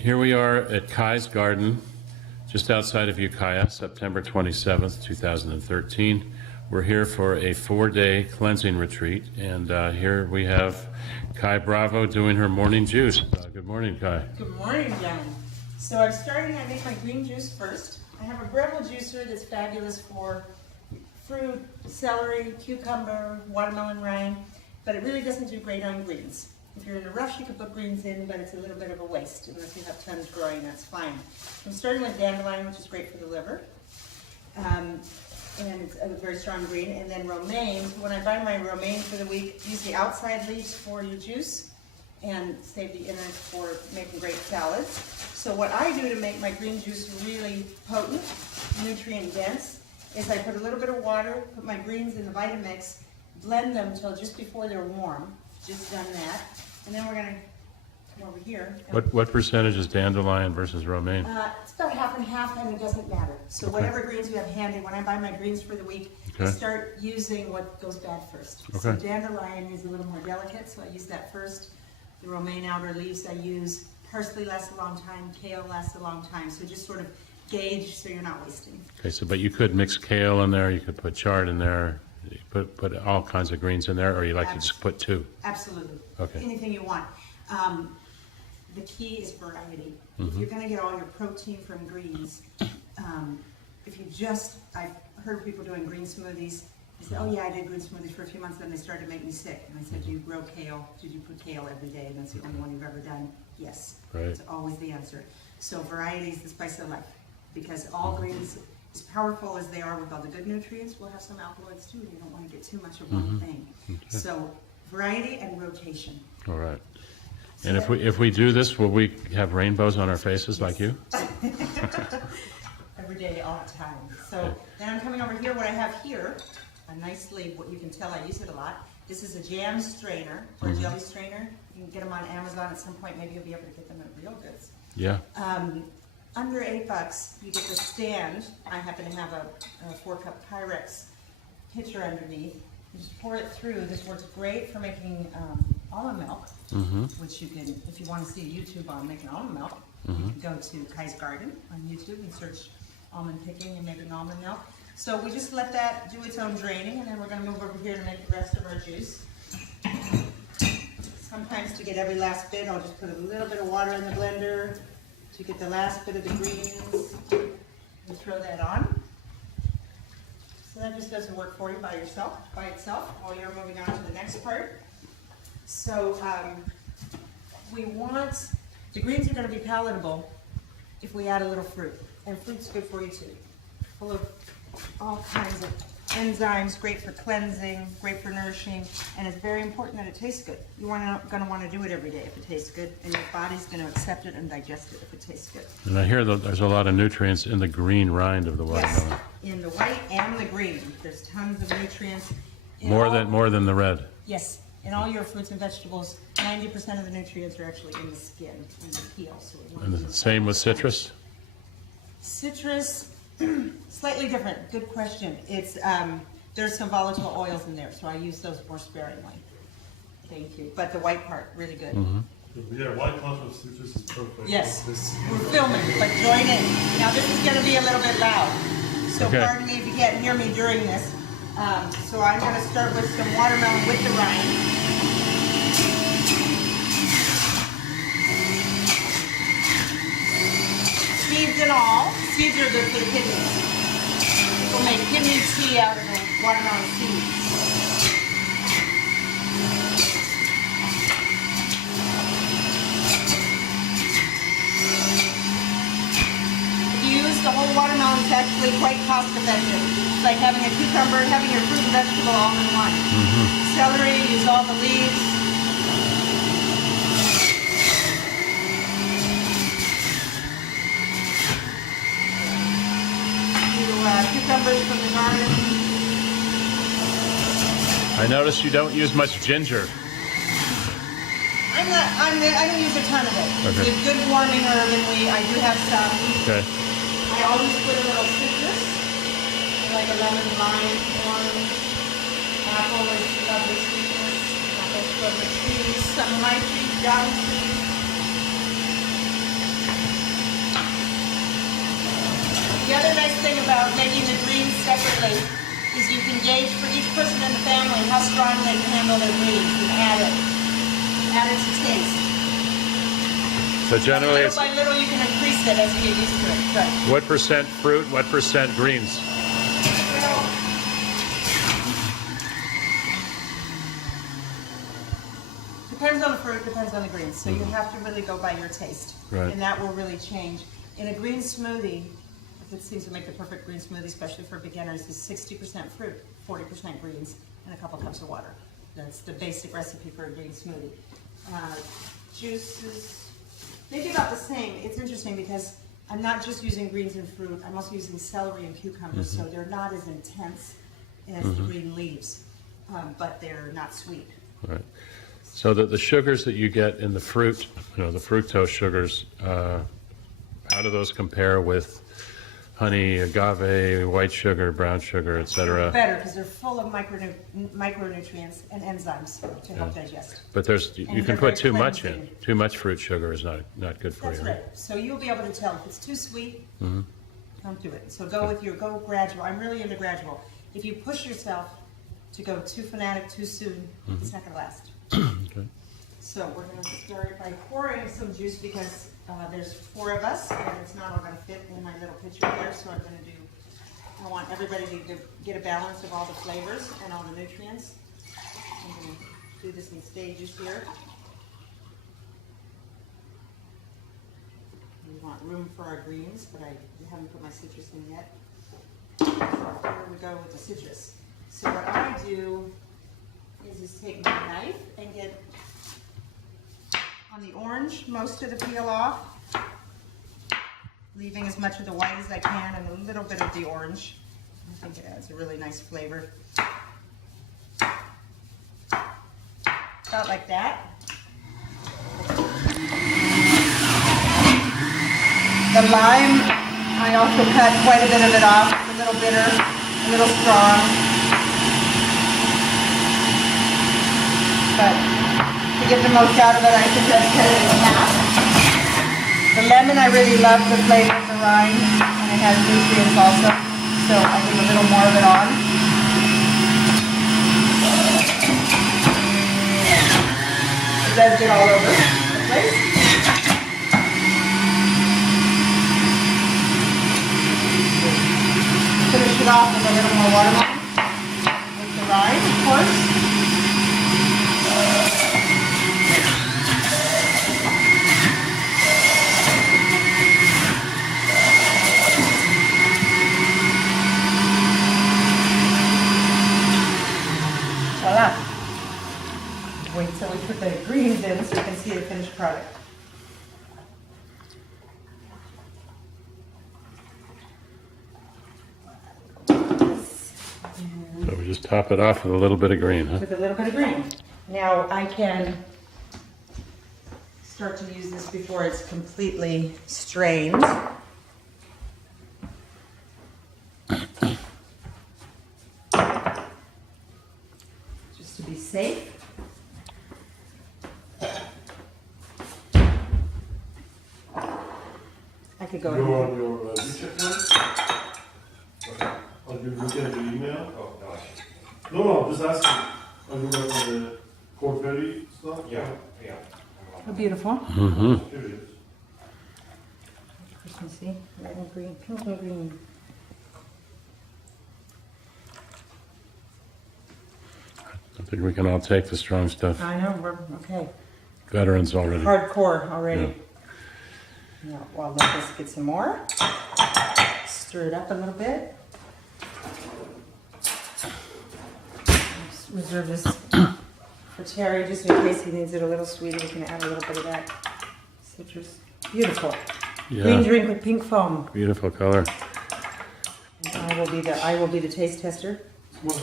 Here we are at Kai's Garden, just outside of Ukiah, September 27th, 2013. We're here for a 4-day cleansing retreat, and here we have Kai Bravo doing her morning juice. Good morning, Kai. Good morning, John. So I make my green juice first. I have a Breville juicer that's fabulous for fruit, celery, cucumber, watermelon rind, but it really doesn't do great on greens. If you're in a rush, you could put greens in, but it's a little bit of a waste. Unless you have tons growing, that's fine. I'm starting with dandelion, which is great for the liver. And it's a very strong green. And then romaine. So when I buy my romaine for the week, use the outside leaves for your juice and save the innards for making great salads. So what I do to make my green juice really potent, nutrient dense, is I put a little bit of water, put my greens in the Vitamix, blend them until just before they're warm. Just done that. And then we're going to come over here. What percentage is dandelion versus romaine? It's about half and half, and it doesn't matter. So Okay. whatever greens you have handy, when I buy my greens for the week, I Okay. start using what goes bad first. Okay. So dandelion is a little more delicate, so I use that first. The romaine outer leaves I use. Parsley lasts a long time. Kale lasts a long time. So just sort of gauge so you're not wasting. Okay, so but you could mix kale in there, you could put chard in there, you put all kinds of greens in there, or you like to just put two? Absolutely. Okay. Anything you want. The key is variety. If you're going to get all your protein from greens, I've heard people doing green smoothies. They say, oh yeah, I did green smoothies for a few months, then they started to make me sick. And I said, do you grow kale? Did you put kale every day? And that's the only one you've ever done. Yes. Right. That's always the answer. So variety is the spice of life. Because all greens, as powerful as they are with all the good nutrients, will have some alkaloids too. You don't want to get too much of one thing. Okay. So variety and rotation. All right. And if we do this, will we have rainbows on our faces like you? Every day, all the time. So then I'm coming over here. What I have here, a nicely, what you can tell I use it a lot. This is a jam strainer or a jelly strainer. You can get them on Amazon at some point. Maybe you'll be able to get them at Real Goods. Yeah. Under $8, you get the stand. I happen to have a 4-cup Pyrex pitcher underneath. You just pour it through. This works great for making almond milk, which you can, if you want to see YouTube on making almond milk, you can go to Kai's Garden on YouTube and search almond picking and making almond milk. So we just let that do its own draining, and then we're going to move over here to make the rest of our juice. Sometimes to get every last bit, I'll just put a little bit of water in the blender to get the last bit of the greens and throw that on. So that just doesn't work for you by itself, while you're moving on to the next part. So we want, the greens are going to be palatable if we add a little fruit. And fruit's good for you too. Full of all kinds of enzymes, great for cleansing, great for nourishing, and it's very important that it tastes good. You're going to want to do it every day if it tastes good, and your body's going to accept it and digest it if it tastes good. And I hear that there's a lot of nutrients in the green rind of the watermelon. Yes, in the white and the green. There's tons of nutrients. More than the red. Yes, in all your fruits and vegetables, 90% of the nutrients are actually in the skin, in the peel. So And the same with citrus? Citrus, slightly different. Good question. It's there's some volatile oils in there, so I use those more sparingly. Thank you. But the white part, really good. Yeah, white cloth with citrus is perfect. Yes, we're filming, but join in. Now this is going to be a little bit loud, so Okay. pardon me if you can't hear me during this. So I'm going to start with some watermelon with the rind. Seeds and all. Seeds are good for the kidneys. We'll make kidney tea out of the watermelon seeds. If you use the whole watermelon, it's actually quite cost effective. It's like having a cucumber, having your fruit and vegetable all in one. Celery, use all the leaves. Cucumbers from the garden. I notice you don't use much ginger. I don't use a ton of it. Okay. It's a good warming herb, and I do have some. Okay. I always put a little citrus, like a lemon, lime, orange. Apple is lovely sweetness. Apples from the trees. Some lychee, young trees. thing about making the greens separately is you can gauge for each person in the family how strong they can handle their greens and add it. Add it to taste. So generally, Little by little, you can increase it as you get used to it. Right. what percent fruit, what percent greens? Depends on the fruit, depends on the greens. So you have to really go by your taste. Right. And that will really change. In a green smoothie, it seems to make the perfect green smoothie, especially for beginners, is 60% fruit, 40% greens, and a couple cups of water. That's the basic recipe for a green smoothie. Juices, maybe about the same. It's interesting because I'm not just using greens and fruit, I'm also using celery and cucumbers, so they're not as intense as the green leaves, but they're not sweet. Right. So the sugars that you get in the fruit, the fructose sugars, how do those compare with honey, agave, white sugar, brown sugar, etc.? Better, because they're full of micronutrients and enzymes to help digest. But you And can they're put very too much in. cleansing. Too much fruit sugar is not good for That's you. right. So you'll be able to tell if it's too sweet, don't do it. So go gradual. I'm really into gradual. If you push yourself to go too fanatic too soon, it's not going to last. Okay. So we're going to start by pouring some juice because there's 4 of us and it's not all going to fit in my little pitcher here. So I want everybody to get a balance of all the flavors and all the nutrients. I'm going to do this in stages here. We want room for our greens, but I haven't put my citrus in yet. So here we go with the citrus. So what I do is just take my knife and get on the orange most of the peel off, leaving as much of the white as I can and a little bit of the orange. I think it adds a really nice flavor. About like that. The lime, I also cut quite a bit of it off. It's a little bitter, a little strong. But to get the most out of it, I suggest cut it in half. The lemon, I really love the flavor of the rind, and it has nutrients also, so I leave a little more of it on. It does get all over the place. Finish it off with a little more watermelon with the rind, of course. Voila. Wait till we put the greens in so you can see the finished product. So we just top it off with a little bit of green, huh? With a little bit of green. Now I can start to use this before it's completely strained. Just to be safe. I could go You're ahead. on your WeChat now? Okay. Are you looking at your email? Oh, no, I No, I'm just asking. Are you on the Corferry stuff? yeah. Oh, beautiful. Mm-hmm. Curious. Christmassy, red and green, pink and green. I think we can all take the strong stuff. I know, we're okay. Veterans already. Hardcore already. Now, well, let this get some more. Stir it up a little bit. Just reserve this for Terry just in case he needs it a little sweeter. We can add a little bit of that citrus. Beautiful. Green Yeah, drink with pink foam. beautiful color. And I will be the taste tester. What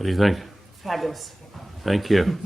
do you think? Fabulous. Thank you.